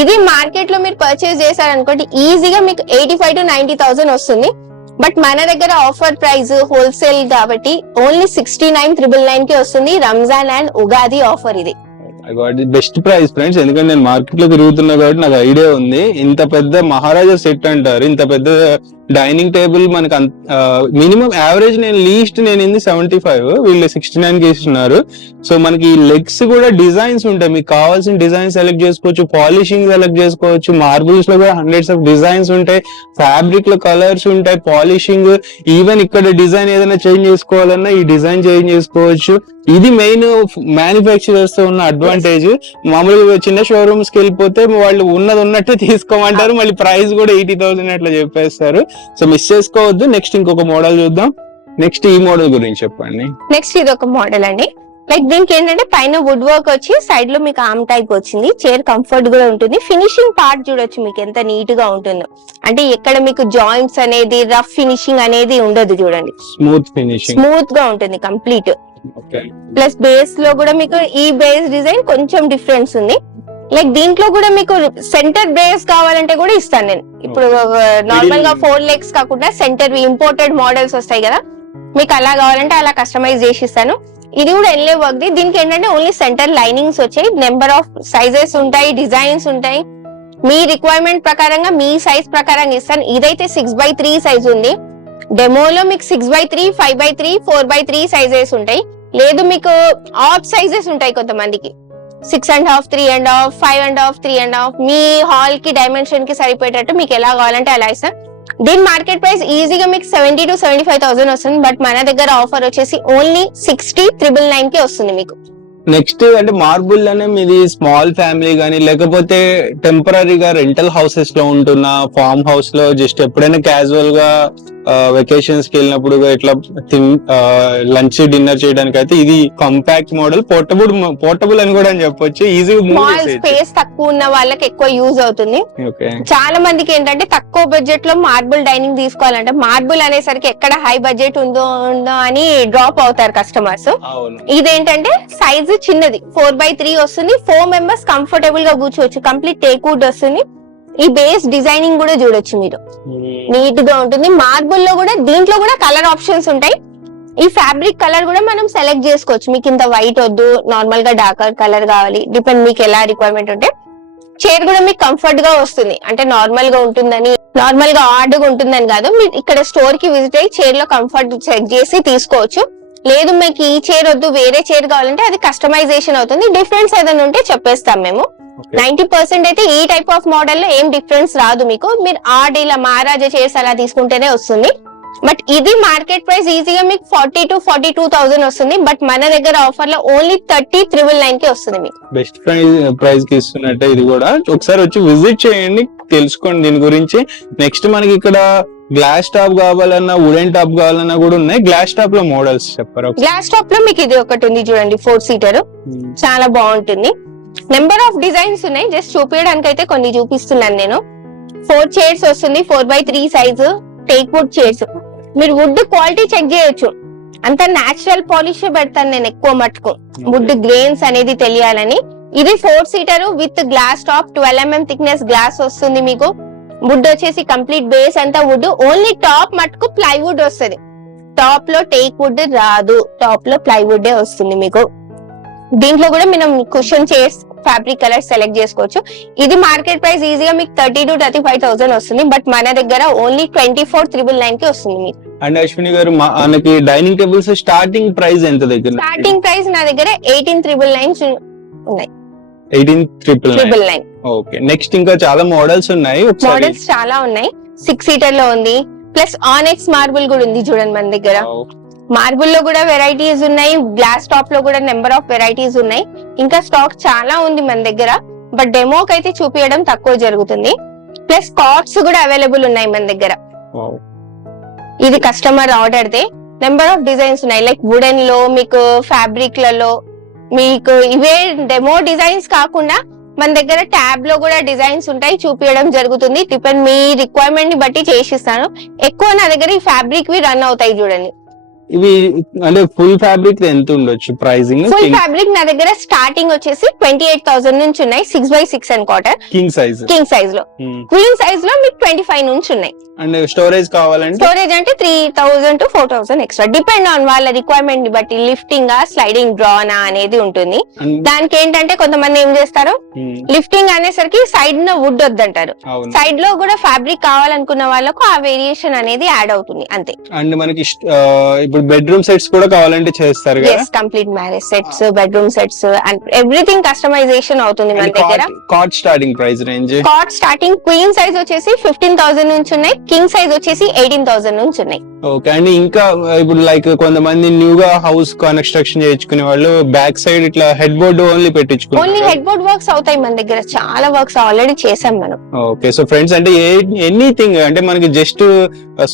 ఇది మార్కెట్ లో మీరు పర్చేస్ చేశారనుకోండి ఈజీగా మీకు 85,000 to 90,000 వస్తుంది. బట్ మన దగ్గర ఆఫర్ ప్రైస్ హోల్సేల్ కాబట్టి ఓన్లీ 69,999 కి వస్తుంది. రంజాన్ అండ్ ఉగాది ఆఫర్ ఇది. Best price friends. ఎందుకంటే నేను మార్కెట్ లో తిరుగుతున్నా కాబట్టి నాకు ఐడియా ఉంది. ఇంత పెద్ద మహారాజా సెట్ అంటారు. ఇంత పెద్ద డైనింగ్ టేబుల్ మనకు మినిమం యావరేజ్ నేను 75, వీళ్ళు 69 కి ఇస్తున్నారు. సో మనకి లెగ్స్ కూడా డిజైన్స్ ఉంటాయి, మీకు కావాల్సిన డిజైన్ సెలెక్ట్ చేసుకోవచ్చు, పాలిషింగ్ సెలెక్ట్ చేసుకోవచ్చు, మార్బుల్స్ లో కూడా హండ్రెడ్స్ ఆఫ్ డిజైన్స్ ఉంటాయి, ఫ్యాబ్రిక్ లో కలర్స్ ఉంటాయి, పాలిషింగ్, ఈవెన్ ఇక్కడ డిజైన్ ఏదైనా చేంజ్ చేసుకోవాలన్నా ఈ డిజైన్ చేంజ్ చేసుకోవచ్చు. ఇది మెయిన్ మ్యానుఫ్యాక్చరర్స్ తో ఉన్న అడ్వాంటేజ్. మామూలుగా చిన్న షోరూమ్స్ కి వెళ్ళిపోతే వాళ్ళు ఉన్నట్టు తీసుకోమంటారు, మళ్ళీ ప్రైస్ కూడా 80,000 అట్లా చెప్పేస్తారు. సో మిస్ చేసుకోవద్దు. నెక్స్ట్ ఇంకొక మోడల్ చూద్దాం. నెక్స్ట్ ఈ మోడల్ గురించి చెప్పండి. నెక్స్ట్ ఇది ఒక మోడల్ అండి. లైక్ దీనికి ఏంటంటే పైన వుడ్ వర్క్ వచ్చి సైడ్ లో మీకు ఆర్మ్ టైప్ వచ్చింది, చైర్ కంఫర్ట్ కూడా ఉంటుంది. ఫినిషింగ్ పార్ట్ చూడొచ్చు మీకు ఎంత నీట్ గా ఉంటుందో, అంటే ఎక్కడ మీకు జాయింట్స్ అనేది రఫ్ ఫినిషింగ్ అనేది ఉండదు, చూడండి స్మూత్ గా ఉంటుంది కంప్లీట్. ప్లస్ బేస్ లో కూడా మీకు ఈ బేస్ డిజైన్ కొంచెం డిఫరెన్స్ ఉంది. లైక్ దీంట్లో కూడా మీకు సెంటర్ బేస్ కావాలంటే కూడా ఇస్తాను నేను. ఇప్పుడు నార్మల్ గా 4 legs కాకుండా సెంటర్ ఇంపోర్టెడ్ మోడల్స్ వస్తాయి కదా, మీకు అలా కావాలంటే అలా కస్టమైజ్ చేసి ఇస్తాను. ఇది కూడా ఎన్లే వర్క్ ది. దీనికి ఏంటంటే ఓన్లీ సెంటర్ లైనింగ్స్ వచ్చాయి, నెంబర్ ఆఫ్ సైజెస్ ఉంటాయి, డిజైన్స్ ఉంటాయి, మీ రిక్వైర్మెంట్ ప్రకారంగా మీ సైజ్ ప్రకారంగా ఇస్తాను. ఇదైతే 6x3 సైజ్ ఉంది. డెమోలో మీకు 6x3, 5x3, 4x3 సైజెస్ ఉంటాయి. లేదు మీకు ఆఫ్ సైజెస్ ఉంటాయి కొంతమందికి, 6.5, 3.5, 5.5, 3.5, మీ హాల్ కి డైమెన్షన్ కి సరిపోయేటట్టు మీకు ఎలా కావాలంటే అలా ఇస్తాను. దీని మార్కెట్ ప్రైస్ ఈజీగా మీకు 70,000 to 75,000 వస్తుంది. బట్ మన దగ్గర ఆఫర్ వచ్చేసి ఓన్లీ 60,999 కి వస్తుంది మీకు. నెక్స్ట్ అంటే మార్బుల్ అనే మీది స్మాల్ ఫ్యామిలీ గానీ లేకపోతే టెంపరీగా రెంటల్ హౌసెస్ లో ఉంటున్న, ఫార్మ్ హౌస్ లో జస్ట్ ఎప్పుడైనా క్యాజువల్ గా వెకేషన్స్ కి వెళ్ళినప్పుడు ఇట్లా లంచ్ డిన్నర్ చేయడానికి అయితే ఇది కాంపాక్ట్ మోడల్, పోర్టబుల్ అని కూడా చెప్పొచ్చు. ఈజీగా స్పేస్ తక్కువ ఉన్న వాళ్ళకి ఎక్కువ యూజ్ అవుతుంది. చాలా మందికి ఏంటంటే తక్కువ బడ్జెట్ లో మార్బుల్ డైనింగ్ తీసుకోవాలంటే, మార్బుల్ అనేసరికి ఎక్కడ హై బడ్జెట్ ఉందో అని డ్రాప్ అవుతారు కస్టమర్స్. ఇదేంటంటే సైజ్ చిన్నది, 4x3 వస్తుంది, 4 members కంఫర్టబుల్ గా కూర్చోవచ్చు, కంప్లీట్ టేక్ వుడ్ వస్తుంది. ఈ బేస్ డిజైనింగ్ కూడా చూడొచ్చు మీరు, నీట్ గా ఉంటుంది. మార్బుల్ లో కూడా దీంట్లో కూడా కలర్ ఆప్షన్స్ ఉంటాయి. ఈ ఫ్యాబ్రిక్ కలర్ కూడా మనం సెలెక్ట్ చేసుకోవచ్చు, మీకు ఇంత వైట్ వద్దు, నార్మల్ గా డార్కర్ కలర్ కావాలి, డిపెండ్ మీకు ఎలా రిక్వైర్మెంట్ ఉంటే. చైర్ కూడా మీకు కంఫర్ట్ గా వస్తుంది, అంటే నార్మల్ గా ఉంటుందని, నార్మల్ గా హార్డ్ గా ఉంటుందని కాదు, మీరు ఇక్కడ స్టోర్ కి విజిట్ అయ్యి చైర్ లో కంఫర్ట్ చెక్ చేసి తీసుకోవచ్చు. లేదు మీకు ఈ చైర్ వద్దు వేరే చైర్ కావాలంటే అది కస్టమైజేషన్ అవుతుంది. డిఫరెన్స్ ఏదైనా ఉంటే చెప్పేస్తాం మేము. 90% అయితే ఈ టైప్ ఆఫ్ మోడల్ లో ఏం డిఫరెన్స్ రాదు మీకు. మీరు ఆడీలా మహారాజా చైర్స్ అలా తీసుకుంటేనే వస్తుంది. బట్ ఇది మార్కెట్ ప్రైస్ ఈజీగా మీకు 40,000 to 42,000 వస్తుంది. బట్ మన దగ్గర ఆఫర్ లో ఓన్లీ 30,999 కి వస్తుంది మీకు. బెస్ట్ ప్రైస్ కి ఇస్తున్నట్టే. ఇది కూడా ఒకసారి వచ్చి విజిట్ చేయండి, తెలుసుకోండి దీని గురించి. నెక్స్ట్ మనకి ఇక్కడ గ్లాస్ టాప్ కావాలన్నా, వుడెన్ టాప్ కావాలన్నా కూడా ఉన్నాయి. గ్లాస్ టాప్ లో మోడల్స్ చెప్పారు. గ్లాస్ టాప్ లో మీకు ఇది ఒకటి ఉంది చూడండి, 4-seater, చాలా బాగుంటుంది. నెంబర్ ఆఫ్ డిజైన్స్ ఉన్నాయి, జస్ట్ చూపించడానికి అయితే కొన్ని చూపిస్తున్నాను నేను. 4 chairs వస్తుంది, 4x3 size, teak wood chairs. మీరు వుడ్ క్వాలిటీ చెక్ చేయొచ్చు, అంత నేచురల్ పాలిష్ పెడతాను నేను ఎక్కువ మటుకు, వుడ్ గ్రెయిన్స్ అనేది తెలియాలని. ఇది 4-seater with glass top, 12 mm thickness glass వస్తుంది మీకు. వుడ్ వచ్చేసి కంప్లీట్ బేస్ అంతా వుడ్, ఓన్లీ టాప్ మటుకు ప్లైవుడ్ వస్తుంది. టాప్ లో టేక్ వుడ్ రాదు, టాప్ లో ప్లైవుడ్ వస్తుంది మీకు. దీంట్లో కూడా మనం cushion chairs, fabric colour select చేసుకోవచ్చు. ఇది మార్కెట్ ప్రైస్ ఈజీగా మీకు 30,000 to 35,000 వస్తుంది. బట్ మన దగ్గర ఓన్లీ 24,999 కి వస్తుంది మీకు. అండ్ అశ్విని గారు, మనకి డైనింగ్ టేబుల్స్ స్టార్టింగ్ ప్రైస్ ఎంత దగ్గర? స్టార్టింగ్ ప్రైస్ నా దగ్గర 18,999 ఉన్నాయి. 18,999. ఓకే. నెక్స్ట్ ఇంకా చాలా మోడల్స్ ఉన్నాయి. మోడల్స్ చాలా ఉన్నాయి. 6-seater లో ఉంది, ప్లస్ ఆనెక్స్ మార్బుల్ కూడా ఉంది చూడండి మన దగ్గర. మార్బుల్ లో కూడా వెరైటీస్ ఉన్నాయి, గ్లాస్ టాప్ లో కూడా నెంబర్ ఆఫ్ వెరైటీస్ ఉన్నాయి. ఇంకా స్టాక్ చాలా ఉంది మన దగ్గర, బట్ డెమోకి అయితే చూపించడం తక్కువ జరుగుతుంది. ప్లస్ కాట్స్ కూడా అవైలబుల్ ఉన్నాయి మన దగ్గర. ఇది customer order they. Number of designs ఉన్నాయి, లైక్ వుడెన్ లో, మీకు ఫ్యాబ్రిక్ లలో, మీకు ఇవే డెమో డిజైన్స్ కాకుండా మన దగ్గర ట్యాబ్ లో కూడా డిజైన్స్ ఉంటాయి, చూపించడం జరుగుతుంది. డిపెండ్ మీ రిక్వైర్మెంట్ ని బట్టి చేసిస్తాను. ఎక్కువ నా దగ్గర ఈ ఫ్యాబ్రిక్ వి రన్ అవుతాయి చూడండి. ఇవి అంటే ఫుల్ ఫ్యాబ్రిక్ ఎంత ఉండొచ్చు ప్రైసింగ్? ఫుల్ ఫ్యాబ్రిక్ నా దగ్గర స్టార్టింగ్ వచ్చేసి 28,000 నుంచి ఉన్నాయి, 6x6 1/4 కింగ్ సైజ్ లో. క్వీన్ సైజ్ లో మీకు 25 నుంచి ఉన్నాయి. అండ్ స్టోరేజ్ కావాలంటే స్టోరేజ్ అంటే 3000 to 4000 ఎక్స్ట్రా, డిపెండ్ ఆన్ వాళ్ళ రిక్వైర్మెంట్ ని బట్టి, లిఫ్టింగ్ స్లైడింగ్ డ్రానా అనేది ఉంటుంది. దానికి ఏంటంటే కొంతమంది ఏం చేస్తారు, లిఫ్టింగ్ అనేసరికి సైడ్ న వుడ్ వద్దంటారు, సైడ్ లో కూడా ఫ్యాబ్రిక్ కావాలనుకున్న వాళ్ళకు ఆ వేరియేషన్ అనేది యాడ్ అవుతుంది అంతే. అండ్ మనకి ఇప్పుడు బెడ్రూమ్ సెట్స్ కూడా కావాలంటే చేస్తారు కదా, complete marriage sets, bedroom sets and everything customization అవుతుంది మన దగ్గర. Cot starting price range, cot starting queen size వచ్చేసి 15,000 నుంచి ఉన్నాయి, కింగ్ సైజ్ వచ్చేసి 18,000 నుంచి ఉన్నాయి. ఓకే. అండ్ ఇంకా ఇప్పుడు లైక్ కొంతమంది న్యూగా హౌస్ కన్స్ట్రక్షన్ చేయించుకునే వాళ్ళు బ్యాక్ సైడ్ ఇట్లా హెడ్ బోర్డ్ ఓన్లీ పెట్టించుకుంటారు. ఓన్లీ హెడ్ బోర్డ్ వర్క్స్ అవుతాయి మన దగ్గర, చాలా వర్క్స్ ఆల్రెడీ చేసాం మనం. ఓకే. సో ఫ్రెండ్స్ అంటే ఎనీథింగ్ అంటే మనకి just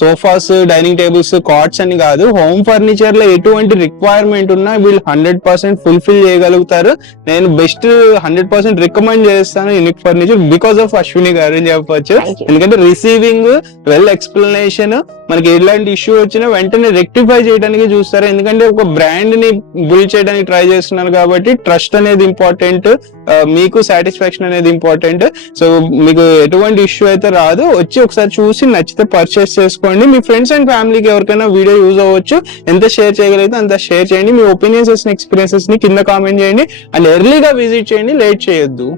sofas, dining tables, cots అని కాదు, హోమ్ ఫర్నిచర్ లో ఎటువంటి రిక్వైర్మెంట్ ఉన్నా వీళ్ళు 100% ఫుల్ఫిల్ చేయగలుగుతారు. నేను బెస్ట్ 100% రికమెండ్ చేస్తాను unique furniture because of Ashwini గారు అని చెప్పొచ్చు. ఎందుకంటే రిసీవింగ్, వెల్ ఎక్స్ప్లెనేషన్, మనకి ఎలాంటి ఇష్యూ వచ్చినా వెంటనే రెక్టిఫై చేయడానికి చూస్తారు. ఎందుకంటే ఒక బ్రాండ్ ని బిల్డ్ చేయడానికి ట్రై చేస్తున్నారు కాబట్టి ట్రస్ట్ అనేది ఇంపార్టెంట్, మీకు సాటిస్ఫాక్షన్ అనేది ఇంపార్టెంట్. సో మీకు ఎటువంటి ఇష్యూ అయితే రాదు, వచ్చి ఒకసారి చూసి నచ్చితే పర్చేస్ చేసుకోండి. మీ ఫ్రెండ్స్ అండ్ ఫ్యామిలీకి ఎవరికైనా వీడియో యూజ్ అవ్వచ్చు, ఎంత షేర్ చేయగలిగితే అంత షేర్ చేయండి. మీ ఒపీనియన్స్, ఎక్స్పీరియన్సెస్ ని కింద కామెంట్ చేయండి అండ్ ఎర్లీగా విజిట్ చేయండి, లేట్ చేయొద్దు.